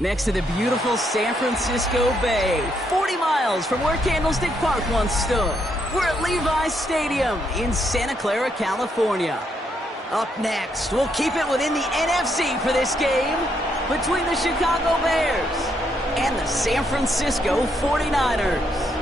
Next to the beautiful San Francisco Bay, 40 miles from where Candlestick Park once stood. We're at Levi's Stadium in Santa Clara, California. Up next, we'll keep it within the NFC for this game between the Chicago Bears and the San Francisco 49ers.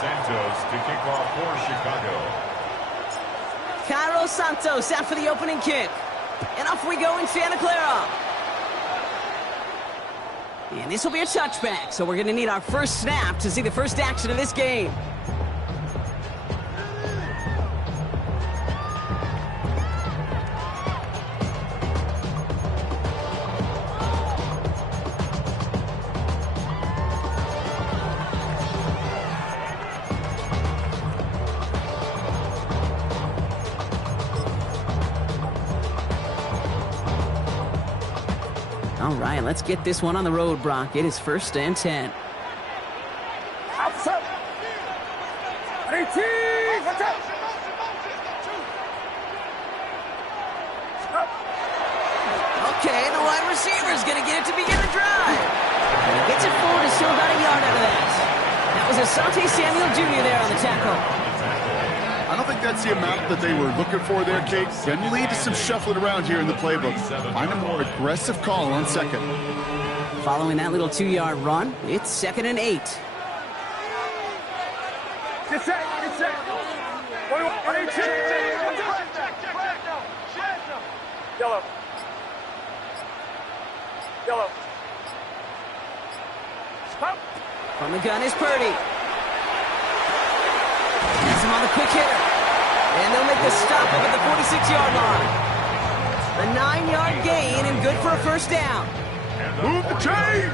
Santos to kick off for Chicago. Cairo Santos out for the opening kick. And off we go in Santa Clara. And this will be a touchback, so we're going to need our first snap to see the first action of this game. All right, let's get this one on the road, Brock. It is 1st and 10. Outside. Okay, the wide receiver is going to get it to begin the drive. And he gets it forward to still about a yard out of that. That was Asante Samuel Jr. there on the tackle. I don't think that's the amount that they were looking for there, Kate. Can lead to some shuffling around here in the playbook. Find a more aggressive call on second. Following that little 2-yard run, it's 2nd and 8. Get set. Yellow. Stop. From the gun is Purdy. Has him on the quick hitter. And they'll make the stop up at the 46-yard line. A 9-yard gain and good for a first down. Move the chains!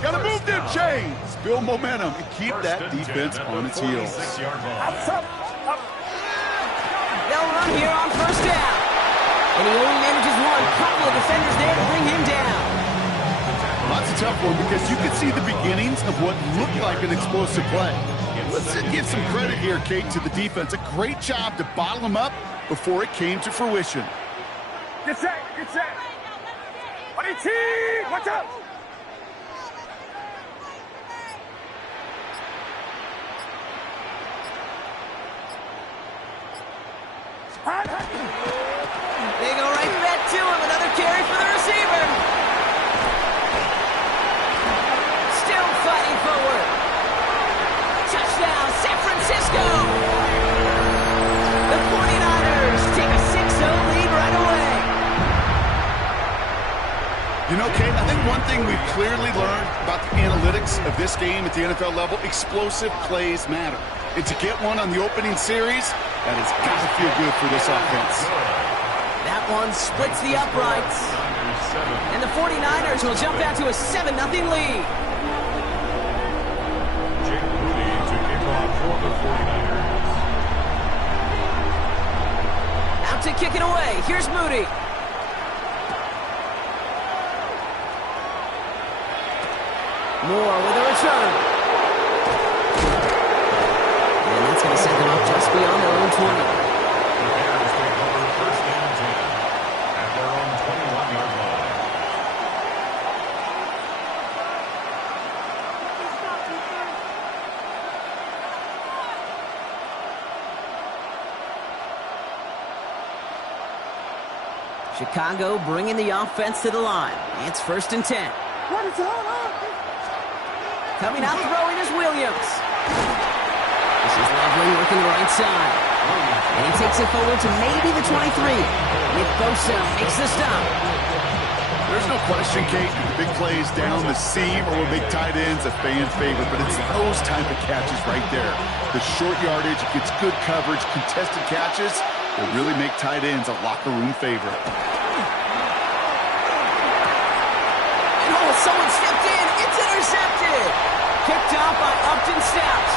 Gotta move them chains! Build momentum and keep that defense on its heels. Up. They'll run here on first down. And he only manages one. Couple of defenders there to bring him down. Well, that's a tough one because you can see the beginnings of what looked like an explosive play. Let's give some credit here, Kate, to the defense. A great job to bottle him up before it came to fruition. Get set. Watch out. They go right back to him. Another carry for the receiver. Still fighting forward. Touchdown, San Francisco. The 49ers take a 6-0 lead right away. You know, Kate, I think one thing we've clearly learned about the analytics of this game at the NFL level, explosive plays matter. And to get one on the opening series, that has got to feel good for this offense. That one splits the uprights. And the 49ers will jump out to a 7-0 lead. Out to kick it away. Here's Moody. Moore with a return. And that's going to send them up just beyond their own 20. The Bears take over 1st and 10 at their own 21-yard line. Chicago bringing the offense to the line. It's 1st and 10. Coming out throwing is Williams. This is Lovely working the right side. And he takes it forward to maybe the 23. Nick Bosa makes the stop. There's no question, Kate, the big plays down the seam or big tight ends, a fan favorite, but it's those type of catches right there. The short yardage, gets good coverage, contested catches that really make tight ends a locker room favorite. And oh, someone stepped in. It's intercepted. Kicked off by Upton Stout.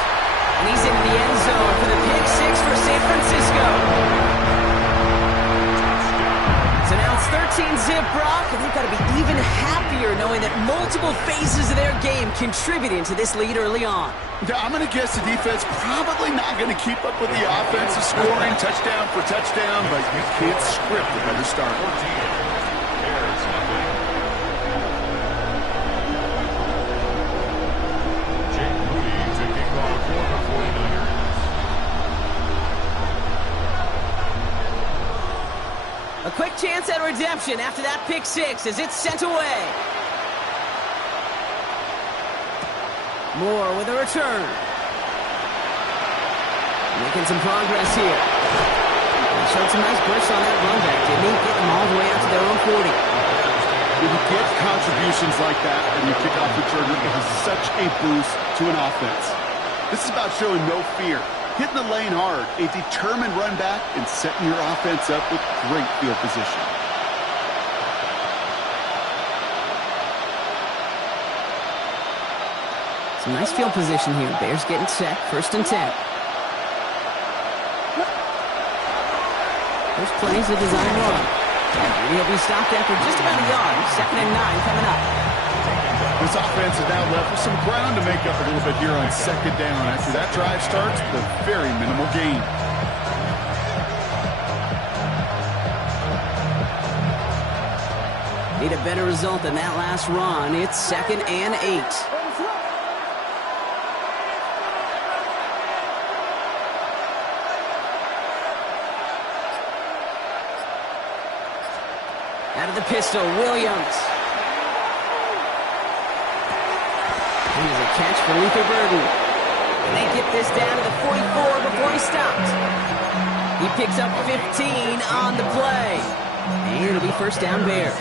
And he's in the end zone for the pick six for San Francisco. So now it's 13-zip, Brock, and they've got to be even happier knowing that multiple phases of their game contributed to this lead early on. Yeah, I'm going to guess the defense probably not going to keep up with the offensive scoring touchdown for touchdown, but you can't script a better start. A quick chance at redemption after that pick six as it's sent away. Moore with a return. Making some progress here. He showed some nice bursts on that run back, didn't he? Getting them all the way out to their own 40. When you get contributions like that and you kick off return, it has such a boost to an offense. This is about showing no fear. Hitting the lane hard, a determined run back, and setting your offense up with great field position. Some nice field position here. Bears getting set. 1st and 10. There's plays of design run. He'll be stopped after just about a yard. 2nd and 9 coming up. This offense is now left with some ground to make up a little bit here on 2nd down. After that drive starts, the very minimal gain. Need a better result than that last run. It's 2nd and 8. Out of the pistol, Williams. Here's a catch for Luther Burden. And they get this down to the 44 before he stopped. He picks up 15 on the play. And it'll be 1st down Bears.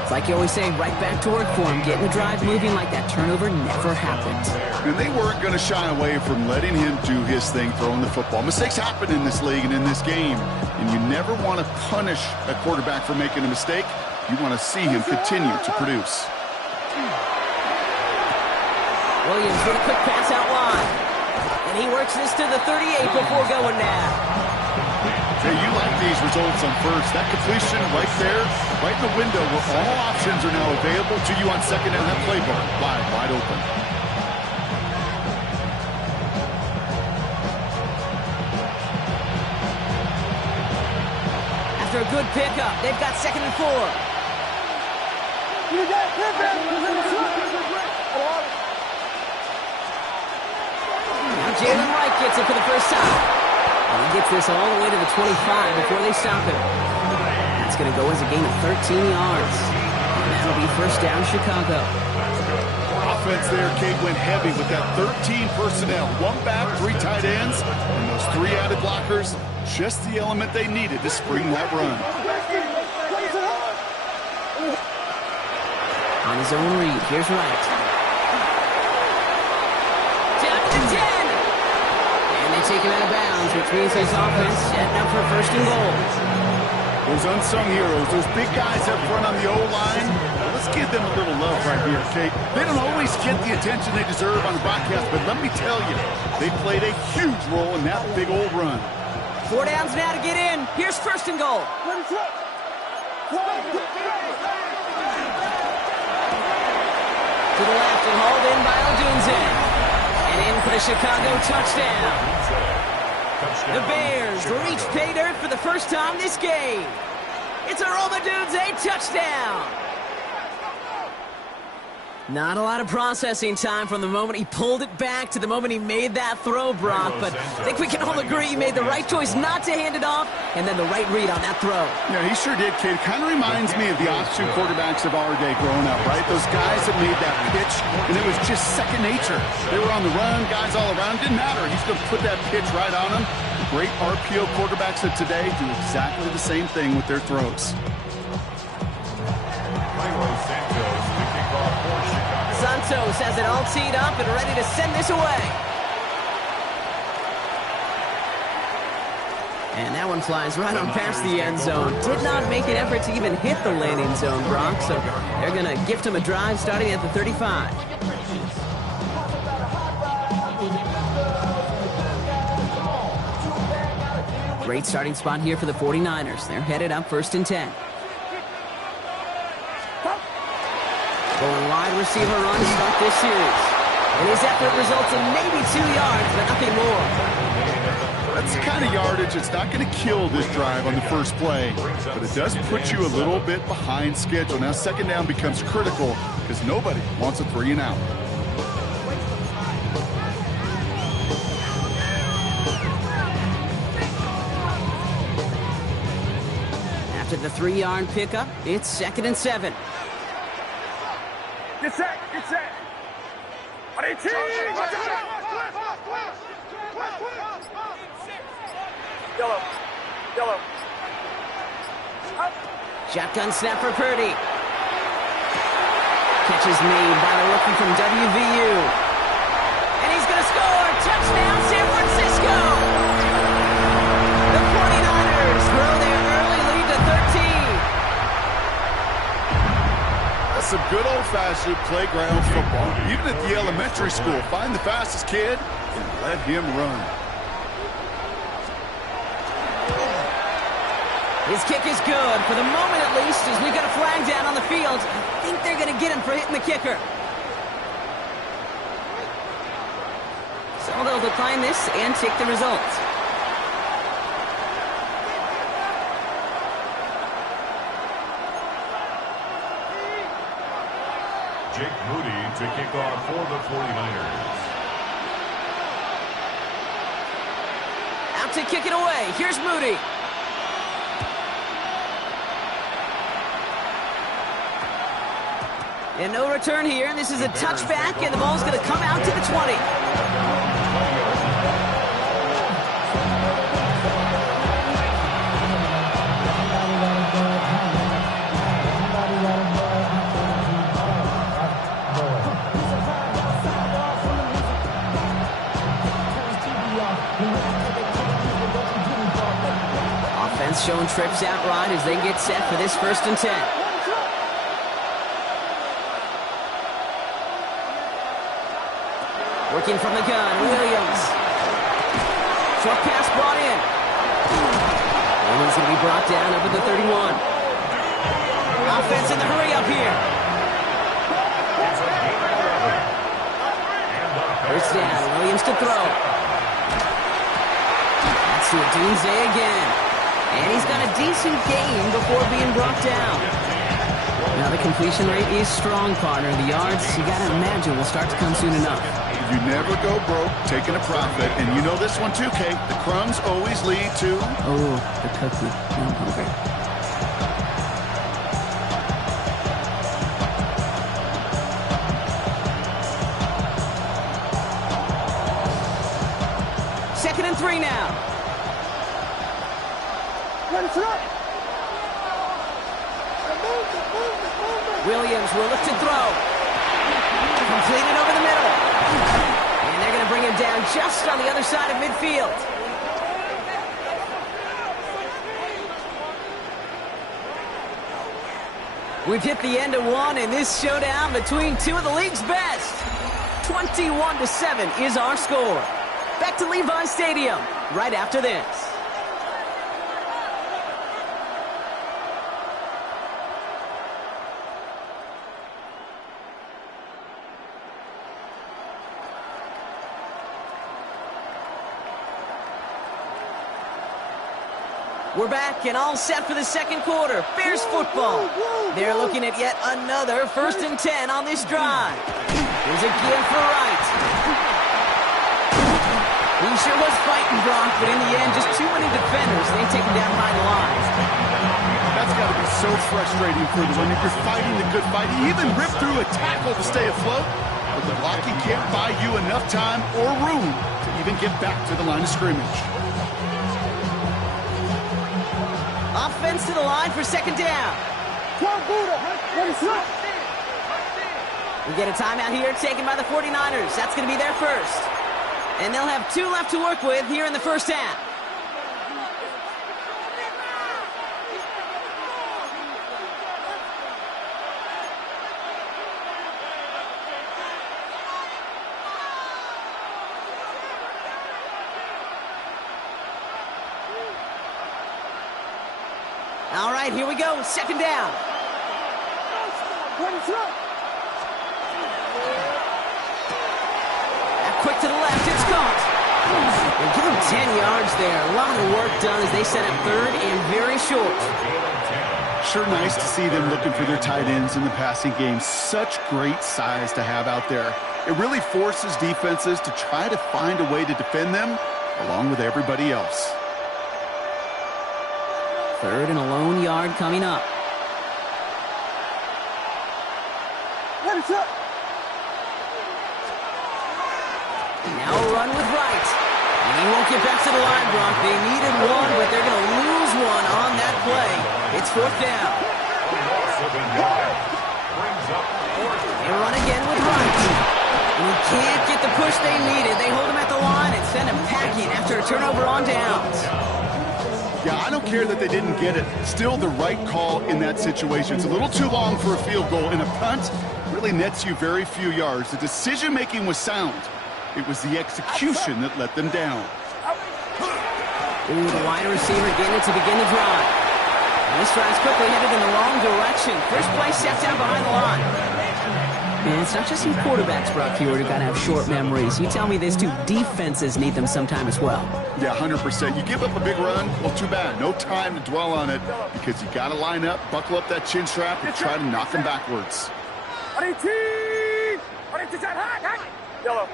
It's like you always say, right back to work for him. Getting the drive moving like that turnover never happened. And they weren't going to shy away from letting him do his thing, throwing the football. Mistakes happen in this league and in this game. And you never want to punish a quarterback for making a mistake. You want to see him continue to produce. Williams with a quick pass out wide. And he works this to the 38 before going now. Hey, you like these results on 1st. That completion right there, right in the window where all options are now available to you on 2nd and that play bar wide open. After a good pickup, they've got 2nd and 4. Now Jalen Wright gets it for the first time. And he gets this all the way to the 25 before they stop him. That's going to go as a gain of 13 yards. And that'll be 1st down Chicago. Offense there, Kate, went heavy with that 13 personnel. 1 back, 3 tight ends, and those 3 added blockers. Just the element they needed to spring that run. On his own read, here's Wright. Down to 10. And they take him out of bounds, which means his offense setting up for 1st and goal. Those unsung heroes, those big guys up front on the O-line, let's give them a little love right here, Kate. They don't always get the attention they deserve on the broadcast, but let me tell you, they played a huge role in that big old run. 4 downs now to get in. Here's 1st and goal. To the left and hauled in by Odunze. And in for the Chicago touchdown. The Bears reach pay dirt for the first time this game. It's a Rome Odunze touchdown. Not a lot of processing time from the moment he pulled it back to the moment he made that throw, Brock. But I think we can all agree he made the right choice not to hand it off and then the right read on that throw. Yeah, he sure did, kid. Kind of reminds me of the offsuit quarterbacks of our day growing up, right? Those guys that made that pitch, and it was just second nature. They were on the run, guys all around. Didn't matter. He's going to put that pitch right on them. Great RPO quarterbacks of today do exactly the same thing with their throws. Santos to kick off for Chicago. Santos has it all teed up and ready to send this away. And that one flies right on past the end zone. Did not make an effort to even hit the landing zone, Brock. So they're going to gift him a drive starting at the 35. Great starting spot here for the 49ers. They're headed up 1st and 10. Going wide receiver run to start this series. And his effort results in maybe 2 yards, but nothing more. That's the kind of yardage that's not going to kill this drive on the first play, but it does put you a little bit behind schedule. Now second down becomes critical because nobody wants a 3 and out. After the 3-yard pickup, it's 2nd and 7. Get set, get set. Yellow, yellow. Up. Shotgun snap for Purdy. Catch is made by the rookie from WVU. And he's going to score. Touchdown, San Francisco. The 49ers grow their early lead to 13. That's some good old-fashioned playground football. Even at the elementary school, find the fastest kid and let him run. His kick is good, for the moment at least, as we got a flag down on the field. I think they're going to get him for hitting the kicker. So they'll decline this and take the results. Jake Moody to kick off for the 49ers. Out to kick it away. Here's Moody. And no return here. This is a touchback, and the ball's going to come out to the 20. Offense showing trips out right as they get set for this 1st and 10. Working from the gun, Williams. Short pass brought in. And he's going to be brought down up at the 31. Offense in the hurry up here. First down, Williams to throw. That's to Odunze again. And he's got a decent gain before being brought down. Now the completion rate is strong, partner. The yards, you got to imagine, will start to come soon enough. You never go broke taking a profit, and you know this one too, Kate. The crumbs always lead to... Oh, the cookie. I'm hungry. Second and 3 now. Williams will look to throw. Completed over the middle. And they're going to bring him down just on the other side of midfield. We've hit the end of one in this showdown between two of the league's best. 21-7 is our score. Back to Levi Stadium right after this. We're back and all set for the second quarter. Bears football. They're looking at yet another 1st and 10 on this drive. Here's a give for Wright. He sure was fighting, Brock, but in the end, just too many defenders. They take him down by the line. That's got to be so frustrating for the one. If you're fighting the good fight, you even rip through a tackle to stay afloat, but the blocking can't buy you enough time or room to even get back to the line of scrimmage. Offense to the line for second down. We get a timeout here taken by the 49ers. That's going to be their first. And they'll have 2 left to work with here in the first half. All right, here we go. Second down. Quick to the left, it's caught. And give them 10 yards there. A lot of work done as they set up third and very short. Sure nice to see them looking for their tight ends in the passing game. Such great size to have out there. It really forces defenses to try to find a way to defend them along with everybody else. Third and a lone yard coming up. Now a run with Wright. And he won't get back to the line, Bronk. They needed one, but they're going to lose one on that play. It's fourth down. They run again with Wright. And he can't get the push they needed. They hold him at the line and send him packing after a turnover on downs. Yeah, I don't care that they didn't get it. Still the right call in that situation. It's a little too long for a field goal, and a punt really nets you very few yards. The decision-making was sound. It was the execution that let them down. Ooh, the wide receiver getting it to begin the drive. And this drive's quickly headed in the wrong direction. First play sets out behind the line. And it's not just some quarterbacks, Brock Hewitt, who got to have short memories. You tell me this too, defenses need them sometime as well. Yeah, 100%. You give up a big run, well, too bad. No time to dwell on it because you got to line up, buckle up that chin strap, and try to knock them backwards. Yellow.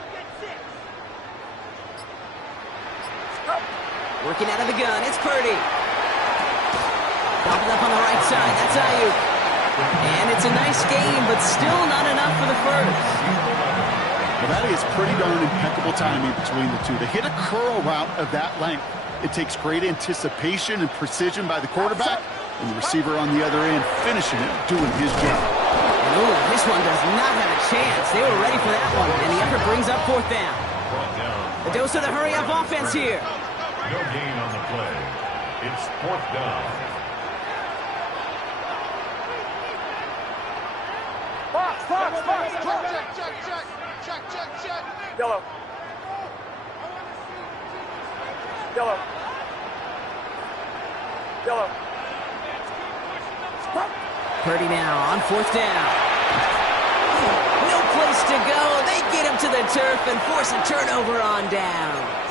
Working out of the gun, it's Purdy. Popping up on the right side, that's Ayuk. And it's a nice game, but still not enough for the first. Well, that is pretty darn impeccable timing between the two. To hit a curl route of that length, it takes great anticipation and precision by the quarterback, and the receiver on the other end finishing it, doing his job. Ooh, this one does not have a chance. They were ready for that one, and the effort brings up fourth down. A dose of the hurry-up offense here. No gain on the play. It's fourth down. Box. Check. Yellow. Purdy now on fourth down. No place to go. They get him to the turf and force a turnover on downs.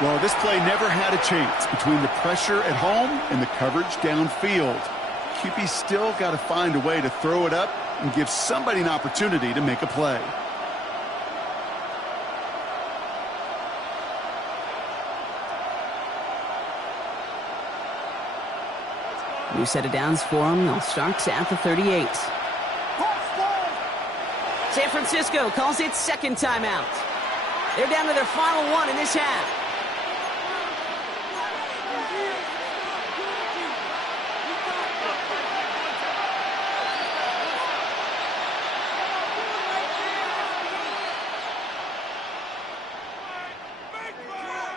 Well, this play never had a chance between the pressure at home and the coverage downfield. QB still got to find a way to throw it up and give somebody an opportunity to make a play. New set of downs for them. They'll start at the 38. San Francisco calls it second timeout. They're down to their final one in this half.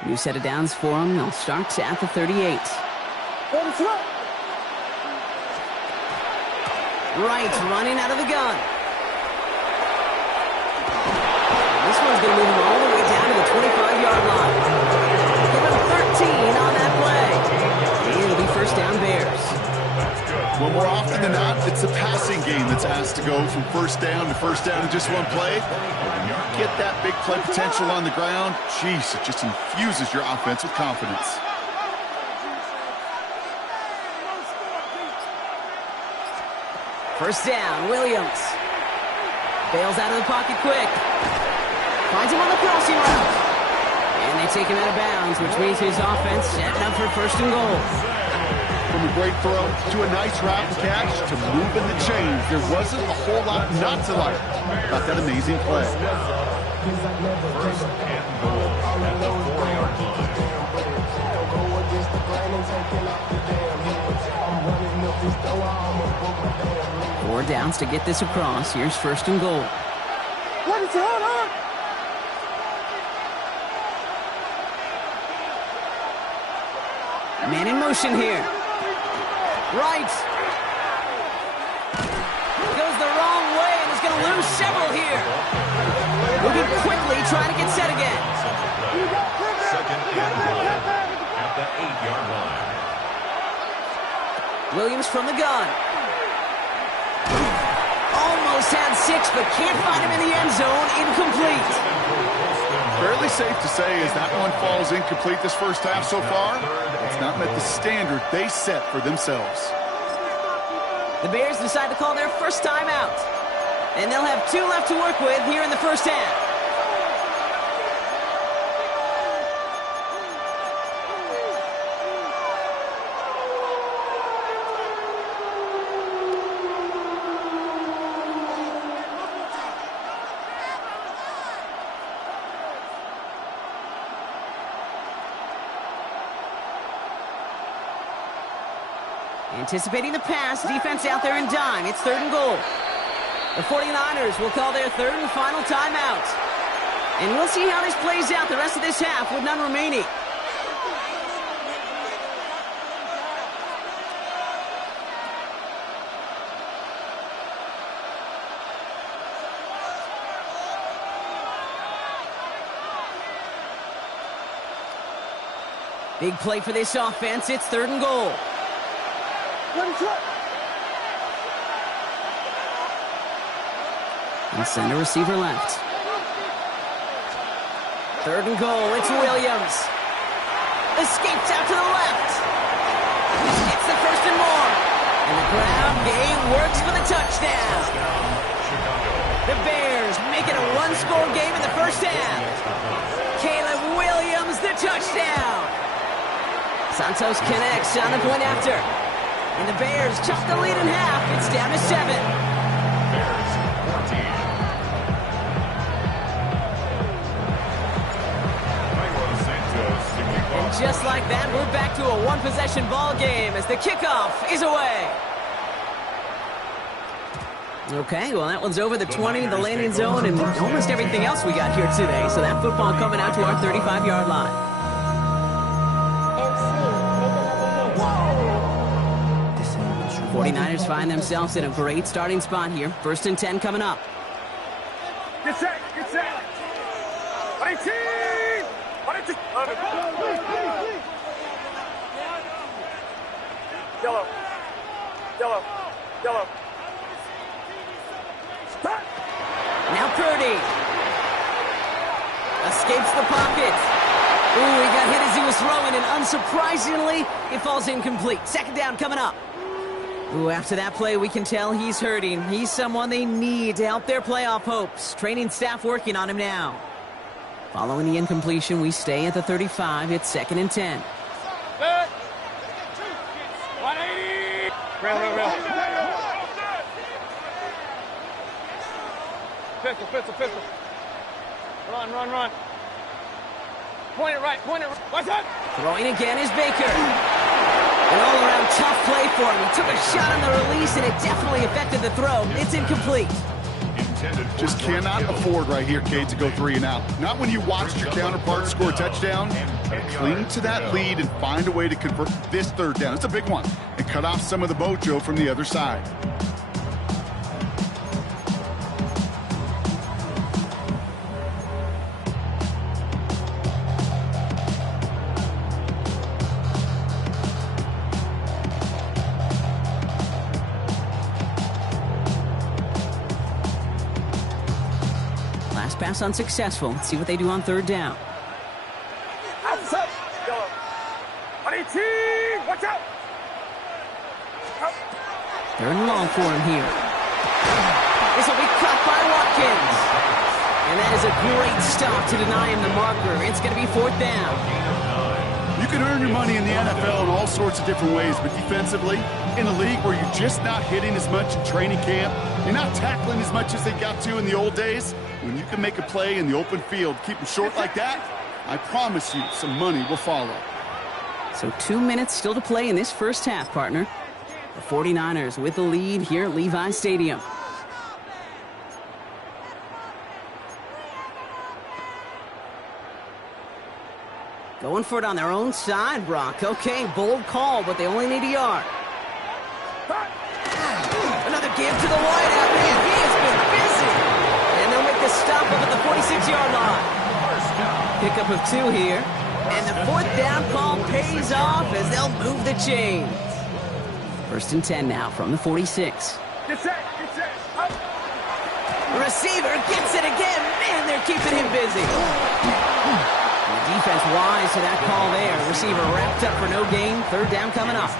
New set of downs for them. They'll start at the 38. Right, running out of the gun. This one's going to move him all the way down to the 25-yard line. Give him 13 on that play. And it'll be first down Bears. Well, more often than not, it's the passing game that's asked to go from first down in just one play. When you get that big play potential on the ground, geez, it just infuses your offense with confidence. First down, Williams. Bails out of the pocket quick. Finds him on the crossing route. And they take him out of bounds, which means his offense setting up for first and goal. From a great throw to a nice route and catch to moving the chains, there wasn't a whole lot not to like about that amazing play. First and goal at the 4-yard line. 4 downs to get this across. Here's 1st and goal. Man in motion here. Right. Goes the wrong way and is going to lose several here. Moving quickly, trying to get set again. 2nd and goal at the 8-yard line. Williams from the gun. Almost had 6, but can't find him in the end zone. Incomplete. Fairly safe to say as that one falls incomplete this first half so far, it's not met the standard they set for themselves. The Bears decide to call their first timeout. And they'll have 2 left to work with here in the first half. Anticipating the pass, defense out there in dime. It's 3rd and goal. The 49ers will call their 3rd and final timeout. And we'll see how this plays out the rest of this half with none remaining. Big play for this offense. It's 3rd and goal. And center receiver left. 3rd and goal. It's Williams. Escapes out to the left. It's the 1st and more. And the ground game works for the touchdown. The Bears make it a 1-score game in the first half. Caleb Williams, the touchdown. Santos connects on the point after. And the Bears chop the lead in half. It's down to 7. Bears 14. And just like that, we're back to a 1-possession ball game as the kickoff is away. Okay, well, that one's over the 20, the landing zone, and almost everything else we got here today. So that football coming out to our 35-yard line. 49ers find themselves in a great starting spot here. 1st and 10 coming up. Get set, get set. 18! 22! Yellow. Yellow. Yellow. Stop! Now Purdy. Escapes the pocket. Ooh, he got hit as he was throwing, and unsurprisingly, it falls incomplete. 2nd down coming up. Ooh, after that play, we can tell he's hurting. He's someone they need to help their playoff hopes. Training staff working on him now. Following the incompletion, we stay at the 35. It's 2nd and 10. Good. 180. Real. Pistol. Run. Point it right. Watch out. Throwing again is Baker. An all-around tough play for him. He took a shot on the release, and it definitely affected the throw. It's incomplete. Just cannot afford right here, Cade, to go 3 and out. Not when you watched your counterpart score a touchdown. Cling to that lead and find a way to convert this 3rd down. It's a big one. And cut off some of the mojo from the other side. Last pass unsuccessful. Let's see what they do on 3rd down. Outside. Yellow. 118. Watch out. 3rd and long for him here. This will be caught by Watkins. And that is a great stop to deny him the marker. It's going to be 4th down. You can earn your money in the NFL in all sorts of different ways, but defensively, in a league where you're just not hitting as much in training camp, you're not tackling as much as they got to in the old days, when you can make a play in the open field, keep them short like that, I promise you some money will follow. So 2 minutes still to play in this first half, partner. The 49ers with the lead here at Levi Stadium. Going for it on their own side, Brock. Okay, bold call, but they only need a yard. Another give to the wideout. Man, he has been busy. And they'll make the stop up at the 46-yard line. Pickup of 2 here. And the 4th down call pays off as they'll move the chains. 1st and 10 now from the 46. Get set, up. Receiver gets it again. Man, they're keeping him busy. The defense wise to that call there. Receiver wrapped up for no gain. 3rd down coming up.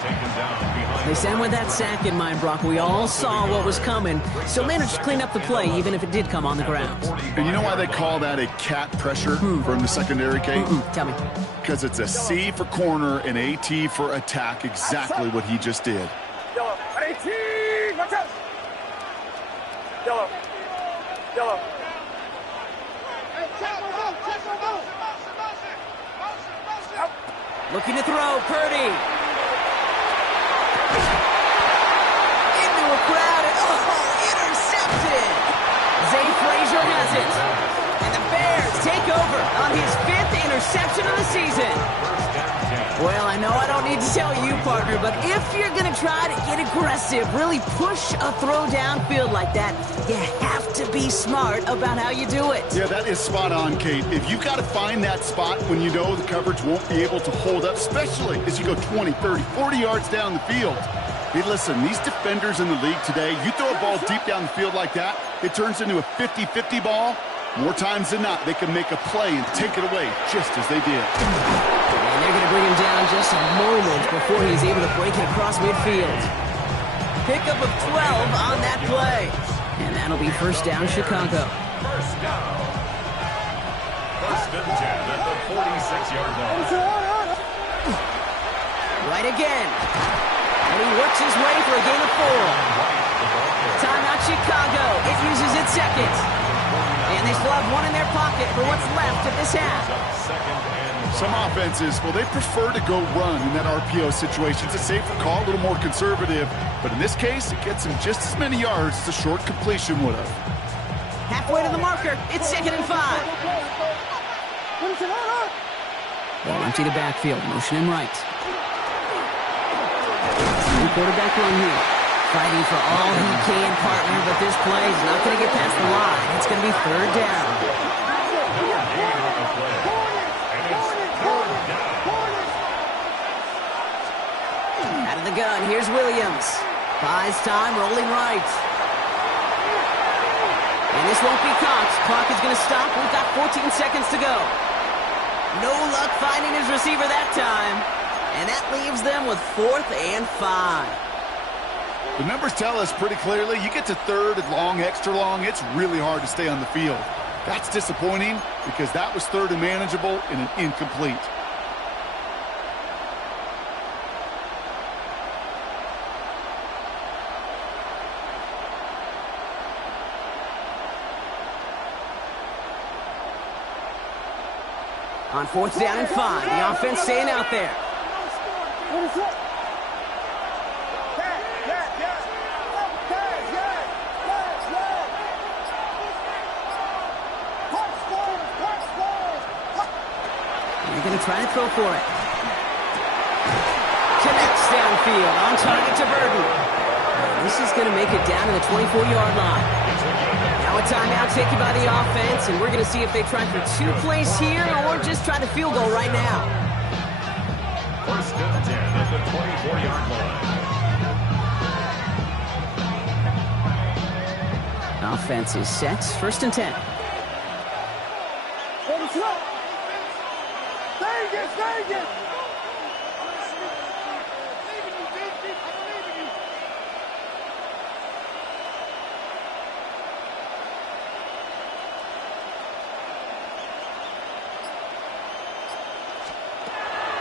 They sent with that sack in mind, Brock. We all saw what was coming, so managed to clean up the play, even if it did come on the ground. And you know why they call that a cat pressure from the secondary, Kate? Tell me. Because it's a C for corner and a T for attack, exactly what he just did. Yellow. 18. Watch out. Yellow. Yellow. Looking to throw, Purdy. Into a crowd, and intercepted. Zay Frazier has it. And the Bears take over on his 5th interception of the season. Well, I know I don't need to tell you, partner, but if you're going to try to get aggressive, really push a throw downfield like that, you have to be smart about how you do it. Yeah, that is spot on, Kate. If you've got to find that spot when you know the coverage won't be able to hold up, especially as you go 20, 30, 40 yards down the field. Hey, listen, these defenders in the league today, you throw a ball deep down the field like that, it turns into a 50-50 ball. More times than not, they can make a play and take it away just as they did. And they're going to bring him down just a moment before he's able to break it across midfield. Pickup of 12 on that play. And that'll be 1st down, Chicago. 1st down. 1st and 10 at the 46-yard line. Right again. And he works his way for a gain of 4. Timeout, Chicago. It uses its 2nd. And they still have 1 in their pocket for what's left of this half. Some offenses, well, they prefer to go run in that RPO situation. It's a safer call, a little more conservative. But in this case, it gets them just as many yards as a short completion would have. Halfway to the marker. It's 2nd and 5. They'll empty the backfield. Motion him right. Quarterback run here. Fighting for all he can, partner, but this play is not going to get past the line. It's going to be 3rd down. Out of the gun, here's Williams. Buys time, rolling right. And this won't be caught. Clock is going to stop. We've got 14 seconds to go. No luck finding his receiver that time. And that leaves them with 4th and 5. The numbers tell us pretty clearly, you get to 3rd and long, extra long, it's really hard to stay on the field. That's disappointing because that was 3rd and manageable and an incomplete. On 4th down and 5, the offense staying out there. They're going to try to throw for it. Connects downfield, on target to Burden. This is going to make it down to the 24-yard line. Now a timeout taken by the offense, and we're going to see if they try for 2 plays here or just try the field goal right now. 1st and 10 at the 24-yard line. Offense is set. 1st and 10.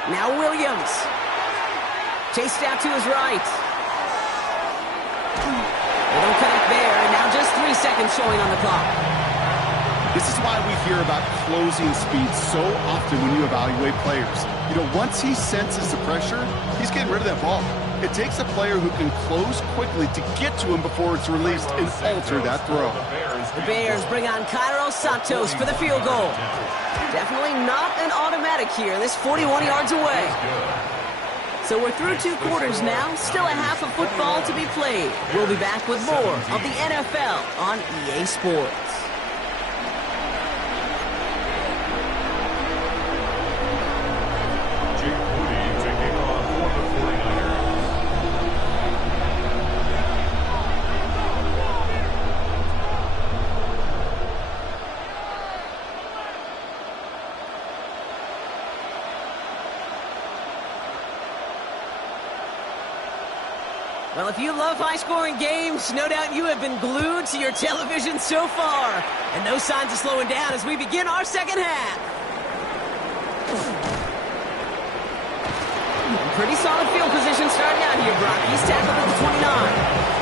Now Williams. Chased out to his right. They don't connect there, and now just 3 seconds showing on the clock. This is why we hear about closing speed so often when you evaluate players. You know, once he senses the pressure, he's getting ready rid of that ball. It takes a player who can close quickly to get to him before it's released and alter that throw. The Bears bring on Cairo Santos for the field goal. Definitely not an automatic here. This 41 yards away. So we're through 2 quarters now. Still a half of football to be played. We'll be back with more of the NFL on EA Sports. Well, if you love high-scoring games, no doubt you have been glued to your television so far. And no signs of slowing down as we begin our second half. Pretty solid field position starting out here, Brock. He's tackled at the 29.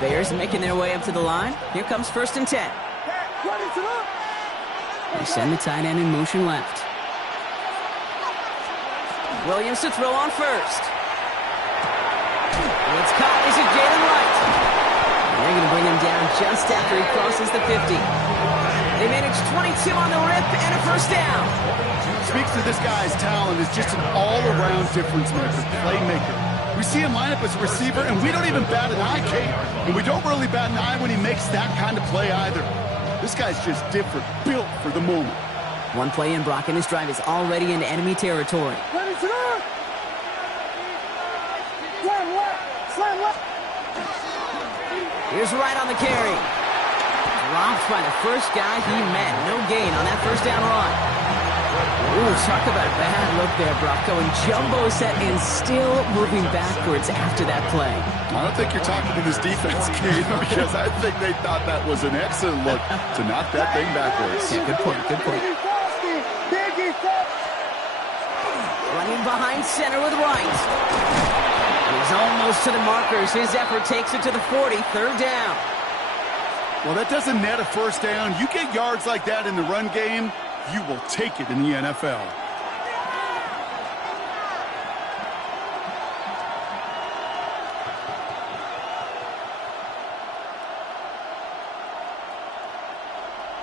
Bears making their way up to the line. Here comes 1st and 10. They send the tight end in motion left. Williams to throw on first. It's caught. This is Jalen Wright. They're going to bring him down just after he crosses the 50. They manage 22 on the rip and a first down. Speaks to this guy's talent as just an all-around difference maker, playmaker. We see him line up as a receiver, and we don't even bat an eye, Kate. And we don't really bat an eye when he makes that kind of play either. This guy's just different, built for the moment. One play in, Brock, and his drive is already into enemy territory. Here's Wright on the carry. Dropped by the first guy he met. No gain on that first down run. Ooh, talk about a bad look there, Brock. Going jumbo set and still moving backwards after that play. I don't think you're talking to this defense, Kate, because I think they thought that was an excellent look to knock that thing backwards. Yeah, good point, good point. Running behind center with Wright. He's almost to the markers. His effort takes it to the 40, 3rd down. Well, that doesn't net a first down. You get yards like that in the run game, you will take it in the NFL.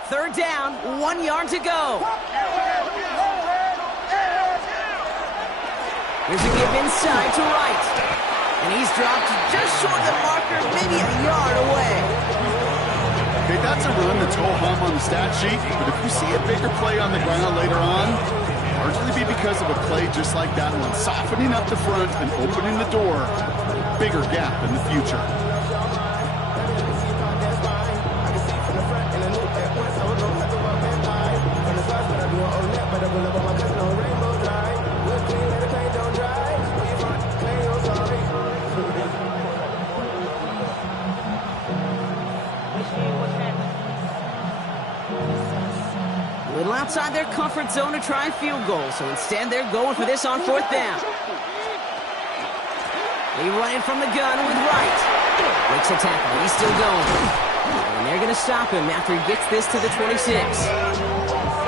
Third down, 1 yard to go. Here's a give inside to Wright. And he's dropped just short of the marker, maybe a yard away. Okay, that's a run that's ho-hum on the stat sheet, but if you see a bigger play on the ground later on, largely be because of a play just like that one, softening up the front and opening the door for a bigger gap in the future. Little outside their comfort zone to try field goal, so instead they're going for this on 4th down. They run it from the gun with Wright. Breaks a tackle. He's still going. And they're going to stop him after he gets this to the 26.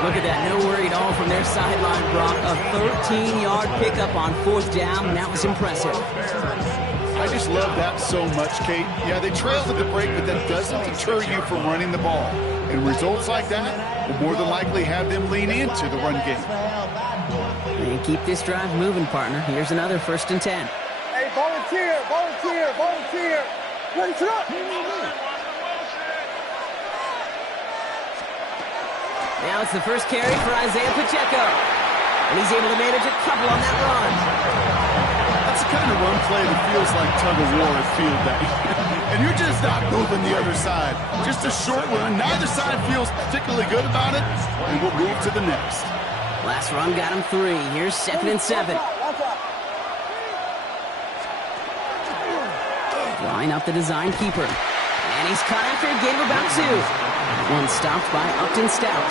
Look at that. No worry at all from their sideline, Brock. A 13-yard pickup on 4th down. That was impressive. I just love that so much, Kate. Yeah, they trailed at the break, but that doesn't deter you from running the ball. And results like that will more than likely have them lean into the run game. And keep this drive moving, partner. Here's another 1st and 10. Hey, volunteer, volunteer, volunteer. Ready to up. Now it's the first carry for Isaiah Pacheco. And he's able to manage a couple on that run. That's the kind of run play that feels like tug-of-war at field day. And you're just not moving the other side. Just a short run. Neither side feels particularly good about it. And we'll move to the next. Last run got him 3. Here's 2nd and 7. Line up the design keeper. And he's cut after a gain of about 2. One stopped by Upton Stout.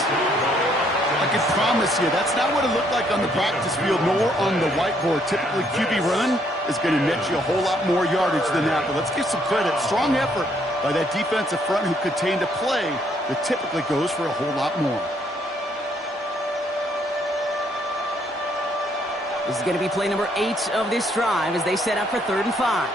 I can promise you, that's not what it looked like on the practice field, nor on the whiteboard. Typically, QB run is going to net you a whole lot more yardage than that. But let's give some credit. Strong effort by that defensive front who contained a play that typically goes for a whole lot more. This is going to be play number 8 of this drive as they set up for 3rd and 5.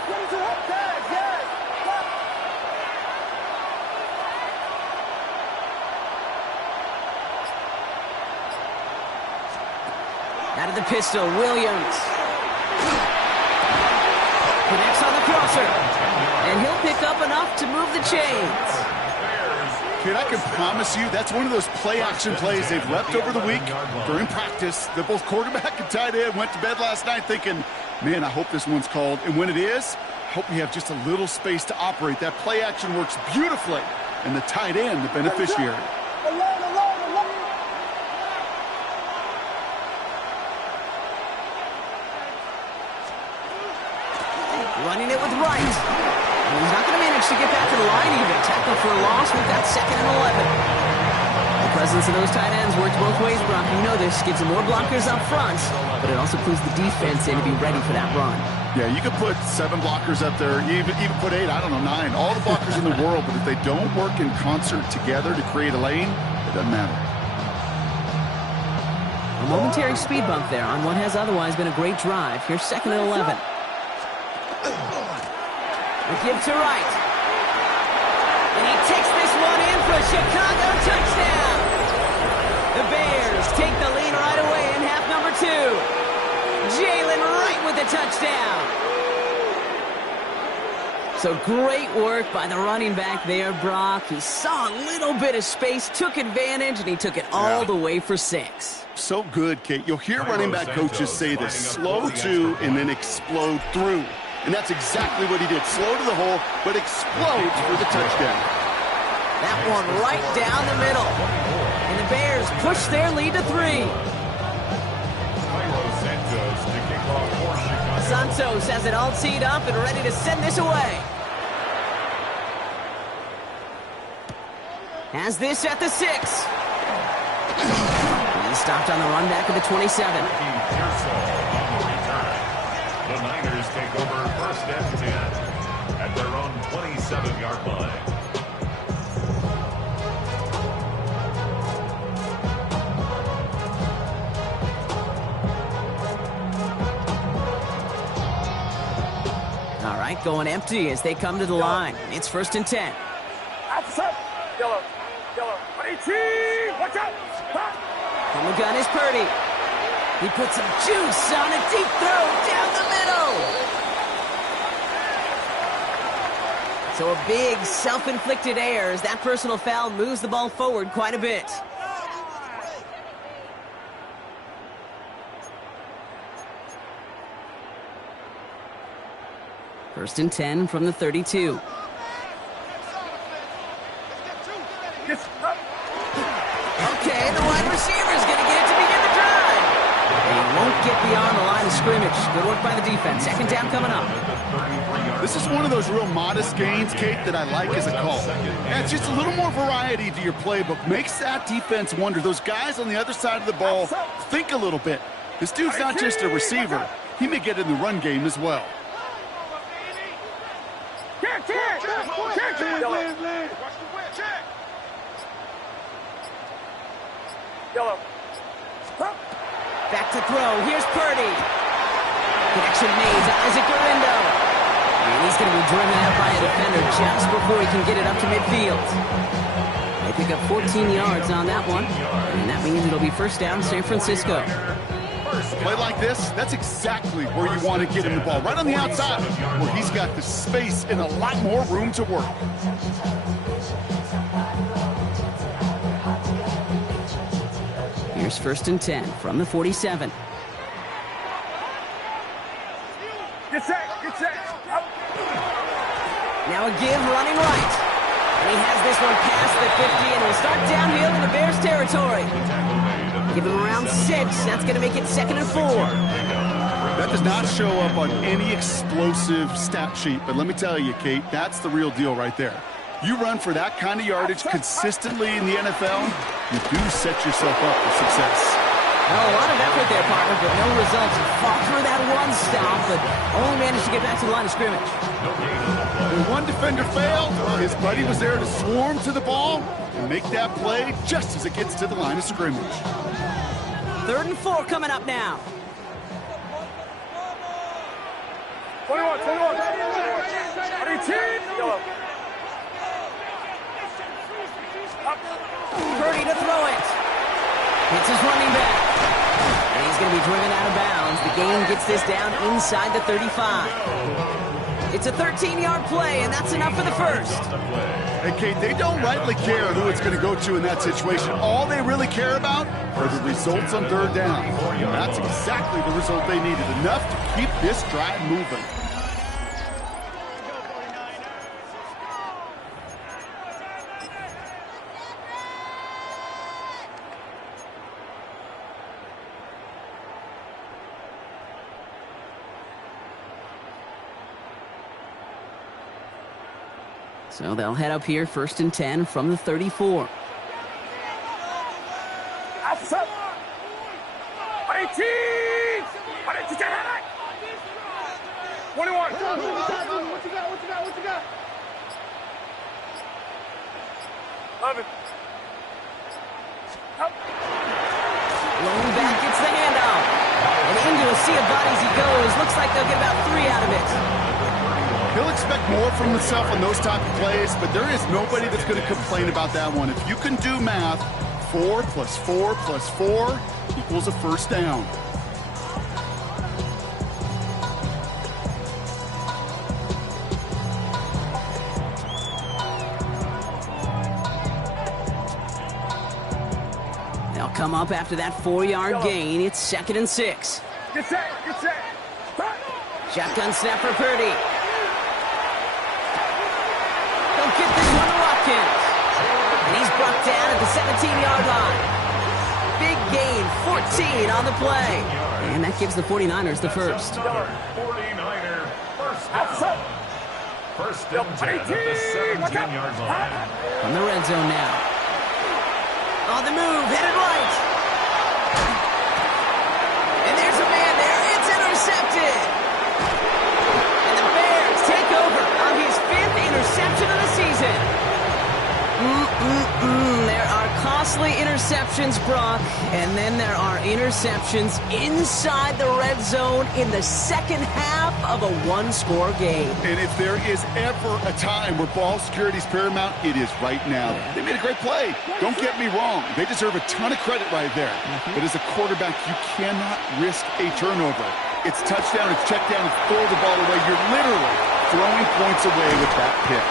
Out of the pistol, Williams. Connects on the crosser. And he'll pick up enough to move the chains. Kid, I can promise you that's one of those play-action plays they've repped over the week during practice. They're both quarterback and tight end went to bed last night thinking, man, I hope this one's called. And when it is, I hope we have just a little space to operate. That play-action works beautifully, and the tight end, the beneficiary. Running it with Wright. And he's not going to manage to get back to the line even. Tackle for a loss. We've got 2nd and 11. The presence of those tight ends works both ways, Brock. You know this. Gives them more blockers up front, but it also clues the defense in to be ready for that run. Yeah, you could put 7 blockers up there, even put 8, I don't know, 9. All the blockers in the world, but if they don't work in concert together to create a lane, it doesn't matter. A momentary speed bump there on what has otherwise been a great drive. Here's 2nd and 11. The give to Wright. And he takes this one in for a Chicago touchdown. The Bears take the lead right away in half number 2. Jalen Wright with the touchdown. So great work by the running back there, Brock. He saw a little bit of space, took advantage, and he took it all the way for 6. So good, Kate. You'll hear running back coaches say this, slow to and then explode through. And that's exactly what he did. Slow to the hole, but explodes for the touchdown. That one right down the middle. And the Bears push their lead to 3. Santos has it all teed up and ready to send this away. Has this at the 6. He stopped on the run back at the 27. The Niners take over 1st and 10 at their own 27-yard line. All right, going empty as they come to the line. It's 1st and 10. Outside. Yellow. 18. Watch out. From the gun is Purdy. He puts some juice on a deep throw down the middle. So a big self-inflicted error as that personal foul moves the ball forward quite a bit. First and 10 from the 32. Okay, the wide receiver is going to get it to begin the drive. He won't get beyond the line of scrimmage. Good work by the defense. 2nd down coming up. This is one of those real modest gains, Kate, that I like as a call. Yeah, it's just a little more variety to your playbook. Makes that defense wonder. Those guys on the other side of the ball think a little bit. This dude's not just a receiver. He may get in the run game as well. Yellow. Back to throw. Here's Purdy. Connection made to Isaac Garindo. And he's going to be driven out by a defender just before he can get it up to midfield. They pick up 14 yards on that one. And that means it'll be 1st down San Francisco. Play like this, that's exactly where you want to get him the ball. Right on the outside, where he's got the space and a lot more room to work. Here's 1st and 10 from the 47. Get set. Now a give running right. And he has this one past the 50 and will start downhill in the Bears territory. Give him around 6. That's going to make it 2nd and 4. That does not show up on any explosive stat sheet, but let me tell you, Kate, that's the real deal right there. You run for that kind of yardage consistently in the NFL, you do set yourself up for success. Well, a lot of effort there, partner, but no results. Fought through that one stop, but only managed to get back to the line of scrimmage. When one defender failed, his buddy was there to swarm to the ball and make that play just as it gets to the line of scrimmage. 3rd and 4 coming up now. 21. Purdy to throw it. Hits his running back. And he's going to be driven out of bounds. The game gets this down inside the 35. It's a 13-yard play, and that's enough for the first. Hey, Kate, they don't rightly care who it's going to go to in that situation. All they really care about are the results on 3rd down. That's exactly the result they needed, enough to keep this drive moving. So they'll head up here, 1st and 10 from the 34. Outside. 18. 21. What you got? 11. Lone back gets the handoff. And into a sea of bodies he goes. Looks like they'll get about 3 out of it. He'll expect more from himself on those type of plays, but there is nobody that's going to complain about that one. If you can do math, 4 + 4 + 4 equals a 1st down. They'll come up after that 4-yard gain. It's 2nd and 6. Get set. Shotgun snap for Purdy. They'll get this one to Watkins. And he's brought down at the 17-yard line. Big gain, 14 on the play. And that gives the 49ers the first. 49er, first down, 10 at the 17-yard line. From the red zone now. On the move, headed right. And there's a man there. It's intercepted. And the Bears take over on his 5th interception of the season. There are costly interceptions, Brock, and then there are interceptions inside the red zone in the second half of a 1-score game. And if there is ever a time where ball security is paramount, it is right now. They made a great play. Don't get me wrong. They deserve a ton of credit right there. But as a quarterback, you cannot risk a turnover. It's touchdown, it's check down, it's throw the ball away. You're literally throwing points away with that pick.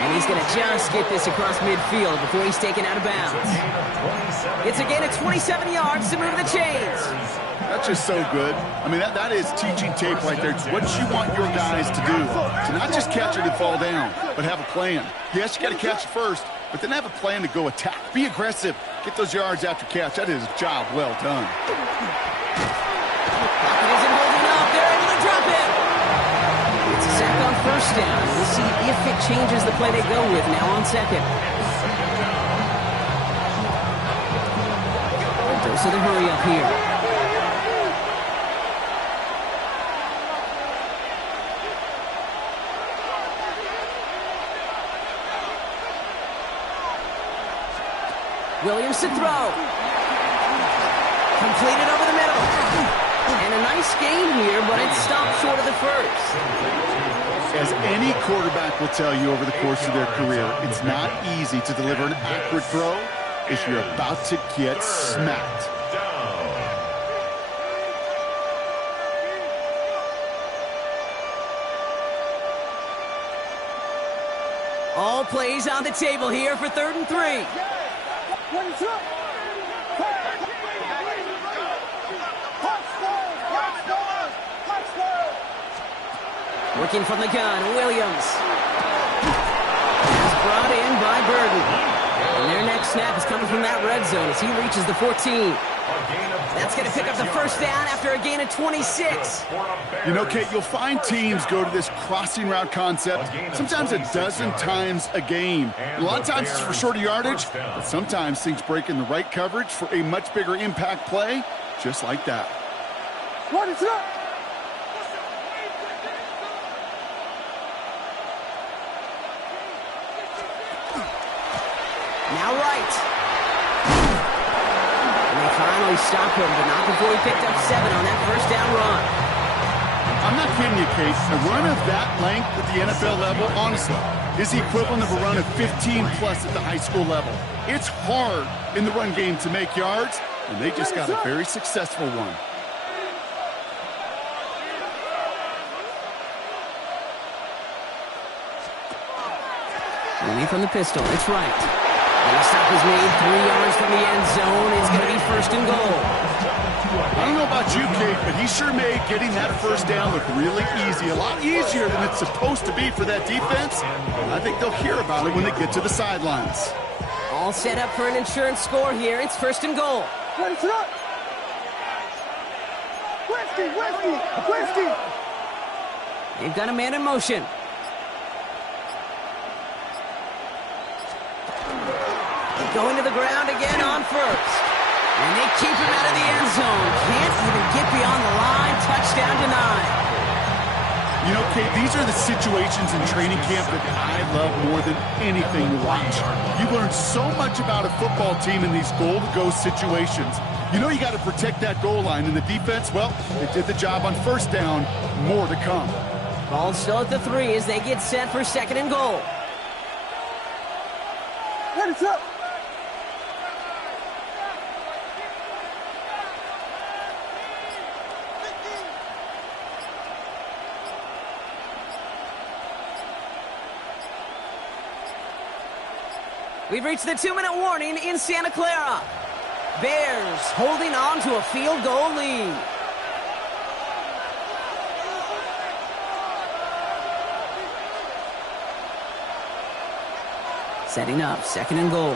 And he's going to just get this across midfield before he's taken out of bounds. It's a gain of 27 yards to move the chains. That's just so good. I mean, that is teaching tape right there. It's what you want your guys to do. To not just catch it and fall down, but have a plan. Yes, you got to catch it first, but then have a plan to go attack. Be aggressive. Get those yards after catch. That is a job well done. Pocket isn't holding up. They're able to drop it. It's a sack on 1st down. We'll see if it changes the play they go with now on 2nd. Dose of the hurry up here. Williams to throw. Completed over the middle. And a nice gain here, but it stopped short of the first. As any quarterback will tell you over the course of their career, it's not easy to deliver an accurate throw if you're about to get smacked. All plays on the table here for 3rd and 3. Working from the gun, Williams. Is brought in by Burden. And their next snap is coming from that red zone as he reaches the 14. That's going to pick up the first down after a gain of 26. You know, Kate, you'll find teams go to this crossing route concept sometimes a dozen times a game. A lot of times it's for shorter yardage, but sometimes things break in the right coverage for a much bigger impact play, just like that. What is up? Now right. And they finally stop him, but not before he picked up 7 on that first down run. I'm not kidding you, Kate. A run of that length at the NFL level, honestly, is the equivalent of a run of 15-plus at the high school level. It's hard in the run game to make yards, and they just got a very successful one. Away from the pistol, it's right. And the stop is made 3 yards from the end zone. It's going to be first and goal. I don't know about you, Kate, but he sure made getting that first down look really easy. A lot easier than it's supposed to be for that defense. I think they'll hear about it when they get to the sidelines. All set up for an insurance score here. It's first and goal. What is up? Whiskey! They've got a man in motion. Going to the ground again on first. And they keep him out of the end zone. Can't even get beyond the line. Touchdown denied. You know, Kate, these are the situations in training camp that I love more than anything to watch. You learn so much about a football team in these goal-to-go situations. You know you got to protect that goal line. And the defense, well, they did the job on first down. More to come. Ball still at the 3 as they get set for second and goal. What is up? We've reached the 2-minute warning in Santa Clara. Bears holding on to a field goal lead. Setting up, second and goal.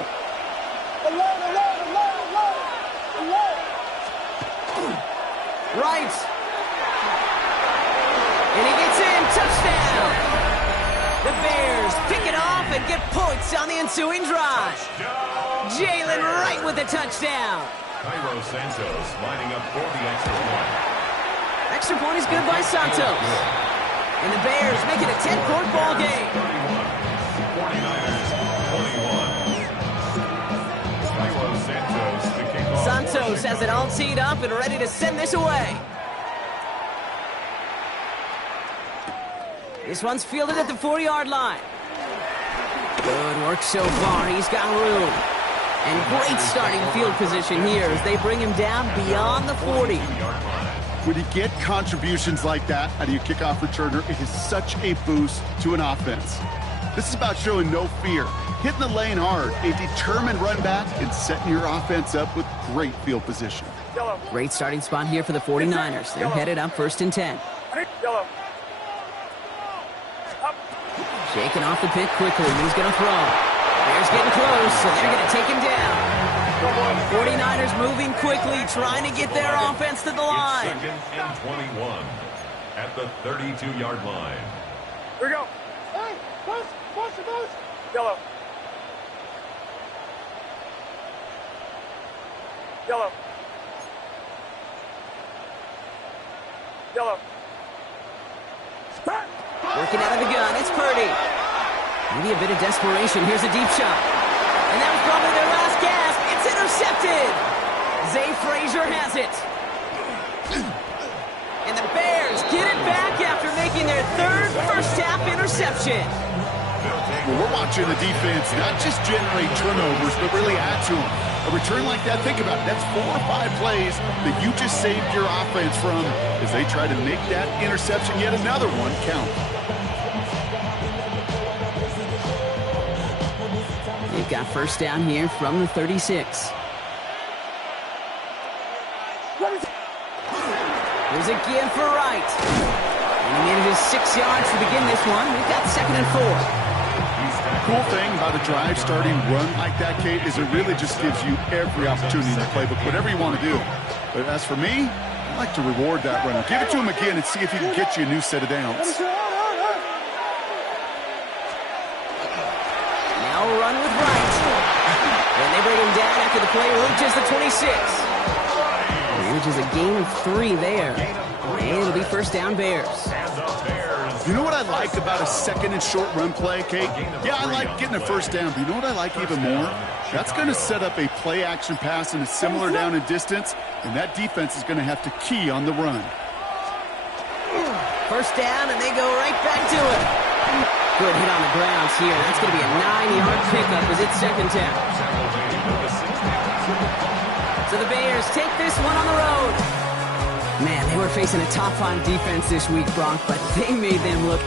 Right. And he gets in, touchdown. The Bears pick it off and get points on the ensuing drive. Jalen Wright with the touchdown. Cairo Santos lining up for the extra point. Extra point is good by Santos. And the Bears make it a 10-point ball game. 49ers 21. Cairo Santos to kick off. Santos has it all teed up and ready to send this away. This one's fielded at the 4-yard line. Good work so far. He's got room. And great starting field position here as they bring him down beyond the 40. When you get contributions like that out of your kickoff returner, it is such a boost to an offense. This is about showing no fear, hitting the lane hard, a determined run back, and setting your offense up with great field position. Great starting spot here for the 49ers. They're headed up first and 10. Shaking off the pick quickly. He's going to throw. Bears getting close, so they're going to take him down. 49ers moving quickly, trying to get their offense to the line. It's second and 21 at the 32-yard line. Here we go. Hey, push. Yellow. Working out of the gun, it's Purdy. Maybe a bit of desperation. Here's a deep shot. And that was probably their last gasp. It's intercepted. Zay Frazier has it. And the Bears get it back after making their third first-half interception. Well, we're watching the defense not just generate turnovers, but really add to them. A return like that, think about it, that's 4 or 5 plays that you just saved your offense from as they try to make that interception, yet another one, count. They've got first down here from the 36. Here's a give for Wright. And he needed his 6 yards to begin this one. We've got second and 4. He steps cool thing about a drive starting run like that, Kate, is it really just gives you every opportunity in the playbook, whatever you want to do. But as for me, I like to reward that runner. Give it to him again and see if he can get you a new set of downs. Now run with right. And they bring him down after the play reaches the 26. Which is a gain of 3 there. And it'll be first down Bears. You know what I like about a second and short run play, Kate? Yeah, I like getting a first down, but you know what I like even more? That's going to set up a play action pass in a similar down and distance, and that defense is going to have to key on the run. First down, and they go right back to it. Good hit on the grounds here. That's going to be a 9-yard pickup as it's second down. So the Bears take this one on the road. Man, they were facing a top 5 defense this week, Bronk, but they made them look